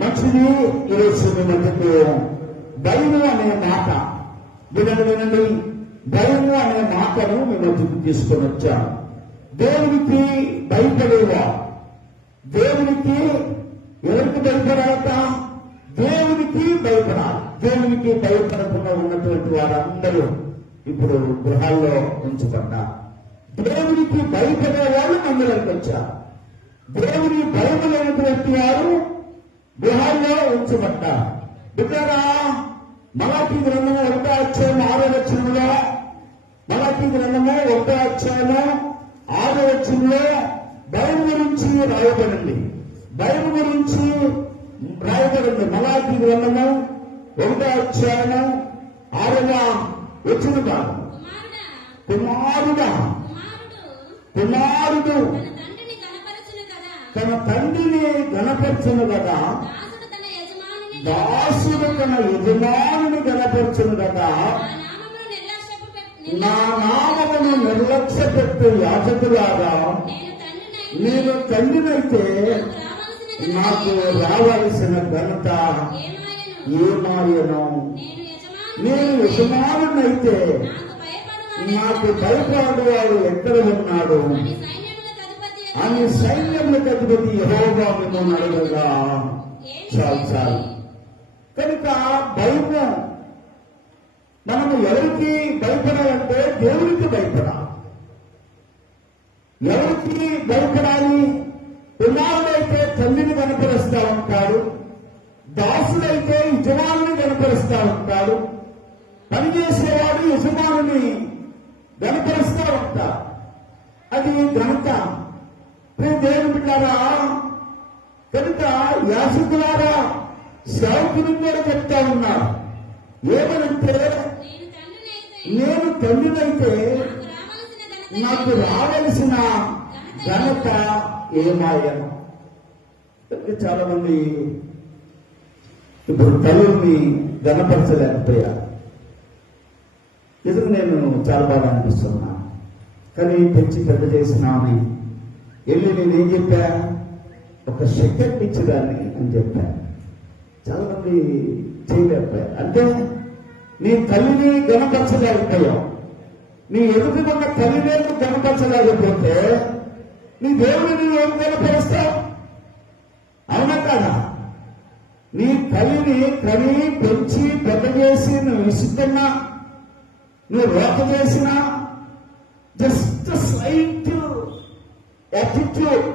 మంచిది. ఈరోజు మధ్యకు భయము అనే మాట వినండి. భయము అనే మాటను మీ మధ్యకు తీసుకొని వచ్చాను. దేవునికి భయపడేవా? దేవునికి ఎవరికి భయపడాలట? దేవునికి భయపడాలి. దేవునికి భయపడకుండా ఉన్నటువంటి వారందరూ ఇప్పుడు గృహాల్లో ఉంచబడ్డారు. దేవునికి భయపడే వాళ్ళు మందిరానికి వచ్చారు. దేవుని భయం లేనటువంటి వారు గృహాల్లో ఉంచబడ్డారు. బిడ్డలారా, మలాకీ గ్రంథము 1వ అధ్యాయం 6వ వచనంలో, మలాకీ గ్రంథము 1వ అధ్యాయం 6వ వచనంలో భయం గురించి రాయబడింది. భయం గురించి రాయబడింది. మలాకీ గ్రంథము 1వ అధ్యాయం 6వ వచనము, కుమారుడు తన తండ్రిని గణపరచును కదా, దాసుడు తన యజమానుని గణపరచును కదా, నా నామమును నిర్లక్ష్య పెట్టే యాజకులాగా నేను తండ్రినైతే నాకు రావాల్సిన ఘనత ఏమాయను? నేను యజమానునైతే నాకు భయపడేవాడు ఎక్కడ ఉన్నాడు అని సైన్యములకు అధిపతి యెహోవా మిమ్మల్ని అడగగా చాలు. కనుక భయము, మనము ఎవరికి భయపడాలంటే దేవునికి భయపడాలి. ఎవరికి భయపడాలి? కుమారుడైతే తండ్రిని కనపరుస్తూ ఉంటాడు, దాసుడైతే యజమానుని కనపరుస్తూ ఉంటాడు, పనిచేసేవాడు యజమానుని కనపరుస్తూ ఉంటాడు. అది ఘనత. దేవుని బిడ్డారా, కనుక యాజకులారా సేవకుని కూడా చెప్తా ఉన్నారు. ఏమనంటే, నేను తండ్రినైతే నాకు రావలసిన ఘనత ఏమాయను? చాలా మంది ఇప్పుడు తల్లిని ఘనపరచలేకపోయారు. ఎదురు నేను చాలా బాగా అనిపిస్తున్నా. కానీ పెంచి పెద్ద చేసినామని వెళ్ళి నేనేం చెప్పా? ఒక సెకండ్ ఇచ్చేదాన్ని అని చెప్పాను. చాలా మంది చేయలేకపోయారు. అంటే నీ తల్లిని గణపరచలేకపోయావు. నీ ఎదుటి ఉన్న తల్లినే గణపరచలేకపోతే నీ దేవుడిని ఏం గణపరుస్తావు? అవునా కాదా? నీ తల్లిని కని పెంచి పెద్ద చేసి నువ్వు విసుకున్నా, నువ్వు రోత చేసినా, జస్ట్ స్లైట్ యాటిట్యూడ్